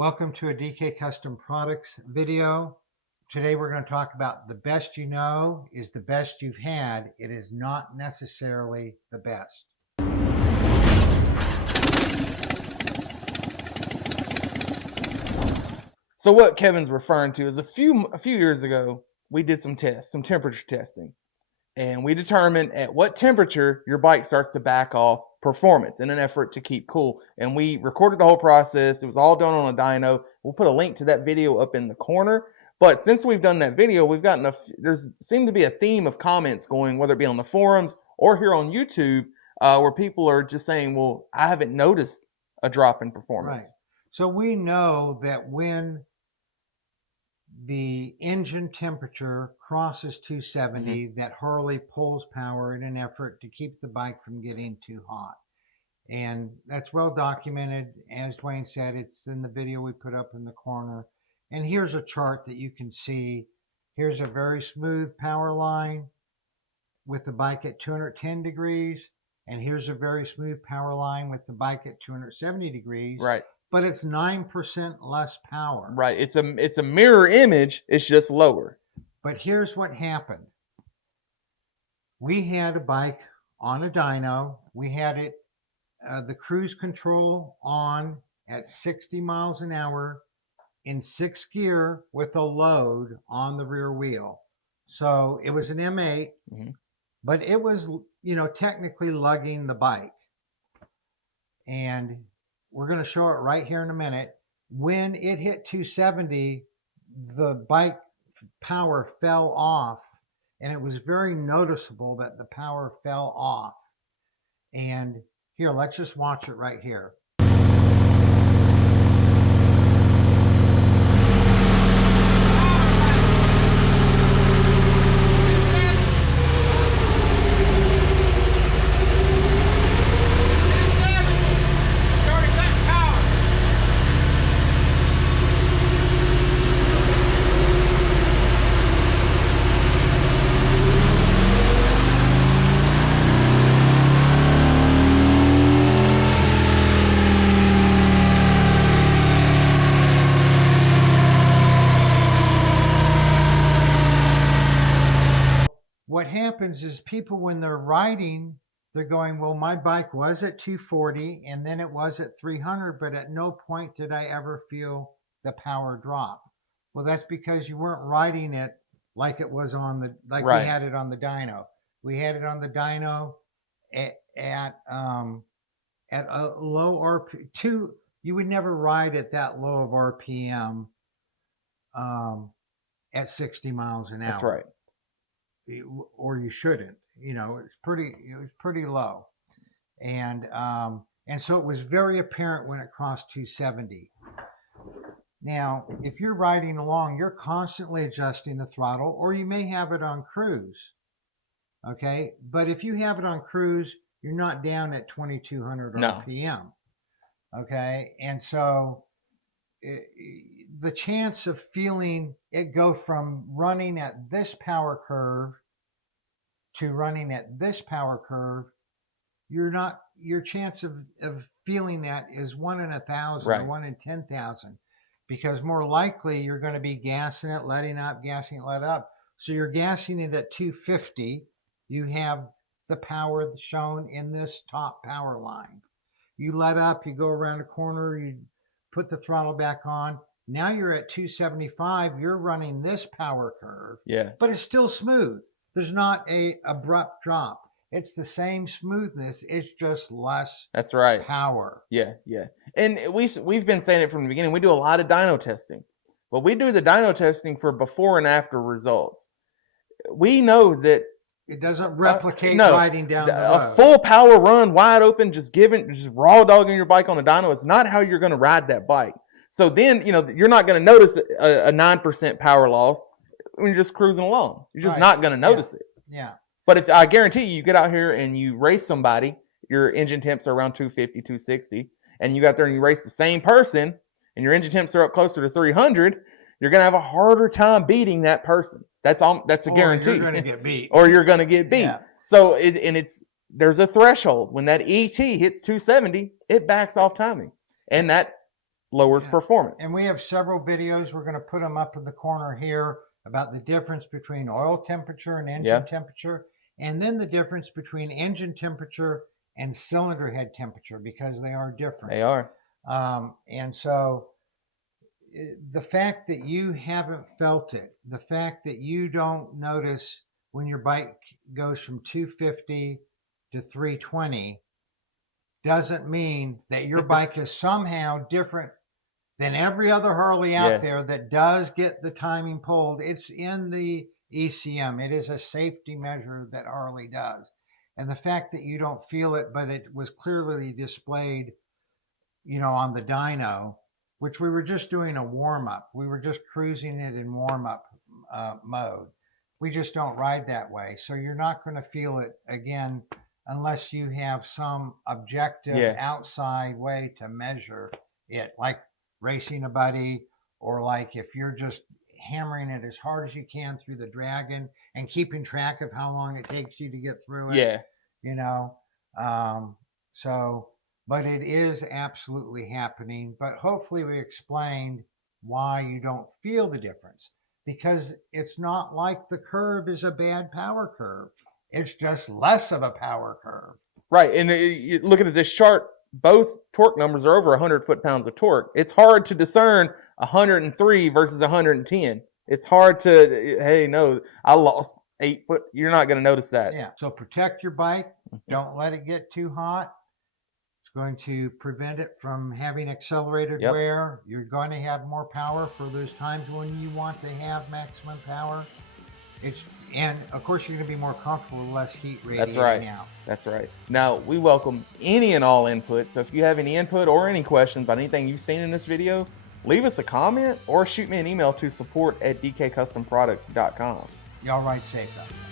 Welcome to a DK Custom Products video. Today we're going to talk about the best you know is the best you've had. It is not necessarily the best. So what Kevin's referring to is a few years ago, we did some tests, some temperature testing, and we determined at what temperature your bike starts to back off performance in an effort to keep cool. And we recorded the whole process. It was all done on a dyno. We'll put a link to that video up in the corner. But since we've done that video, we've gotten there's seemed to be a theme of comments going, whether it be on the forums or here on YouTube, where people are just saying, well, I haven't noticed a drop in performance. Right. So we know that when the engine temperature crosses 270, that Harley pulls power in an effort to keep the bike from getting too hot. And that's well documented. As Dwayne said, it's in the video we put up in the corner. And here's a chart that you can see. Here's a very smooth power line with the bike at 210 degrees. And here's a very smooth power line with the bike at 270 degrees. Right. But it's 9% less power. Right. It's a mirror image. It's just lower. But here's what happened. We had a bike on a dyno. We had it, the cruise control on at 60 miles an hour in 6th gear with a load on the rear wheel. So it was an M8, but it was, technically lugging the bike. And we're going to show it right here in a minute. When it hit 270, the bike power fell off, and it was very noticeable that the power fell off. And here, let's just watch it right here. What happens is people, when they're riding, they're going, well, my bike was at 240 and then it was at 300, but at no point did I ever feel the power drop. Well, that's because you weren't riding it like it was on the, like Right. we had it on the dyno. We had it on the dyno at a low RPM. You would never ride at that low of RPM at 60 miles an hour. That's right. Or you shouldn't. It was pretty low, and so it was very apparent when it crossed 270. Now, if you're riding along, you're constantly adjusting the throttle, or you may have it on cruise. Okay, but if you have it on cruise, you're not down at 2200 RPM. Okay, and so the chance of feeling it go from running at this power curve to running at this power curve, your chance of feeling that is 1 in 1,000 or 1 in 10,000, because more likely you're going to be gassing it, letting up, gassing it, let up. So you're gassing it at 250. You have the power shown in this top power line. You let up, you go around a corner, you put the throttle back on. Now you're at 275. You're running this power curve. Yeah. But it's still smooth. There's not a abrupt drop. It's the same smoothness. It's just less. That's right. Power. Yeah, yeah. And we've been saying it from the beginning. We do a lot of dyno testing. But we do the dyno testing for before and after results. We know that it doesn't replicate riding down the road. A full power run, wide open, just raw dogging your bike on a dyno is not how you're going to ride that bike. So then, you're not going to notice a 9% power loss when you're just cruising along. You're just not going to notice it. Yeah. But if I guarantee you get out here and you race somebody, your engine temps are around 250, 260, and you got there and you race the same person and your engine temps are up closer to 300, you're going to have a harder time beating that person. That's a guarantee. Or you're going to get beat. Or you're going to get beat. Yeah. So there's a threshold. When that ET hits 270, it backs off timing. And that lowers Yeah. performance. And we have several videos. We're going to put them up in the corner here about the difference between oil temperature and engine temperature, and then the difference between engine temperature and cylinder head temperature, because they are different. They are. And so the fact that you haven't felt it, the fact that you don't notice when your bike goes from 250 to 320 doesn't mean that your bike is somehow different than every other Harley out there that does get the timing pulled. It's in the ECM. It is a safety measure that Harley does. And the fact that you don't feel it, but it was clearly displayed, on the dyno, which we were just doing a warm up. We were just cruising it in warm up mode. We just don't ride that way. So you're not going to feel it again unless you have some objective outside way to measure it, like racing a buddy, or like if you're just hammering it as hard as you can through the Dragon and keeping track of how long it takes you to get through it. But it is absolutely happening. But hopefully we explained why you don't feel the difference, because it's not like the curve is a bad power curve. It's just less of a power curve. Right. And looking at this chart, both torque numbers are over 100 foot-pounds of torque. It's hard to discern 103 versus 110. It's hard to, hey, no, I lost 8 foot. You're not going to notice that. Yeah. So protect your bike. Don't let it get too hot. It's going to prevent it from having accelerated wear. You're going to have more power for those times when you want to have maximum power. And of course, you're going to be more comfortable with less heat radiating out. That's right. Now, we welcome any and all input. So if you have any input or any questions about anything you've seen in this video, leave us a comment or shoot me an email to support@dkcustomproducts.com. Y'all ride safe out there.